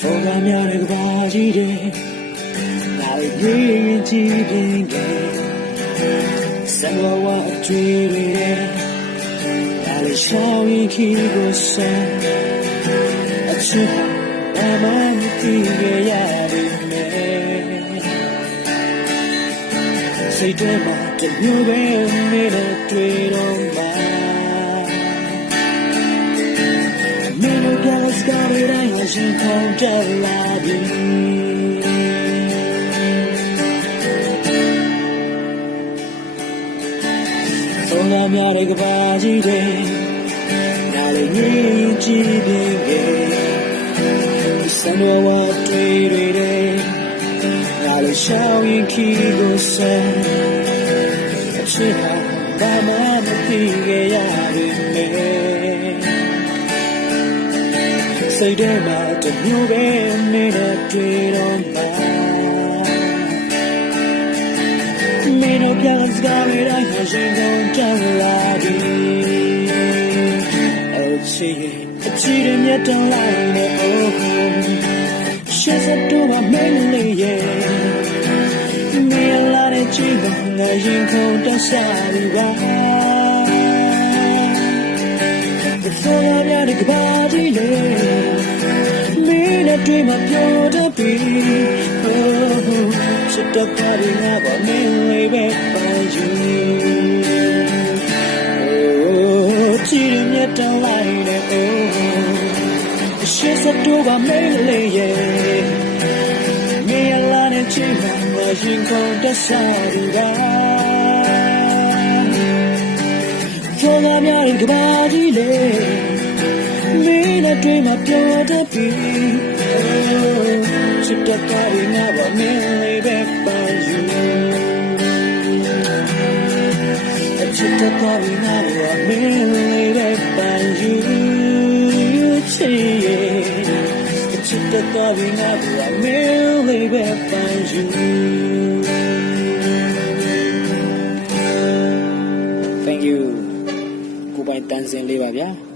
ဘောကများတဲ့ကဘာကြီးတဲ့နာရီကြီးရင်ကြီးပြင်းကဲစံဝဝအကျွေးတွေတဲ့နာရီရှောင်းရင်ခီကိုဆန်းအချစ်ဟာဘာမှမသိခဲ့ရပြီမဲ့စိတ်ထဲမှာတမျိုးပဲနေတဲ့တွေ့တော့မှမ ရှင်ခေါင်းတက်လာပြီသုံးလာများတဲ့ကဘာကြီးတဲ့နားလေးငြိမ်ကြည့်ပြီးခဲ့စံတော်ဝတ်တွေတွေတဲ့နားလေးရှောင်းရင်ခီကိုဆန်းအချစ်ဟာဘာမှမသိခဲ့ရပြီမဲ့ စိတ်ထဲမှာတမျိုးပဲနေတဲ့တွေ့တော့မှမင်းတို့ပြောင်းစကားတွေတိုင်းမှာရှင်ကုန်ကြောက်လာပြီအချစ်ရဲ့အချစ်ရဲ့မြတ်တောင်းလိုက်နေအိုးရှစ်စတူမမင်းလေးရဲ့မင်းလာတဲ့ချစ်ကငါရင်ကုန်တက်စားပြီပါဆိုရပြတဲ့ကဘာကြီးလေ တော့ပါရင်ငါကမင်းလေးပဲပိုင်ယူဟိုးချစ်ရမြတ်တောင်းလိုက်တဲ့အိုးရှစ်စတူကမင်းလေးရဲ့မင်းလာတဲ့ချစ်မှငါရင်ကုန်တစားရတာကျော်လာများတဲ့ကဘာကြီးလေမ င်းနဲ့တွေ့မှပြောတတ်ပြီချစ်တတ်တာရင်ငါဘာမင်းလေးပဲပါယူအချစ်တတ်တာရင်ငါဘာမင်းလေးပဲပါယူချစ်ရဲ့အချစ်တတ်တာရင်ငါဘာမင်းလေးပဲပါယူ thank you ကိုပိုင်တန်းစင်လေးပါဗျာ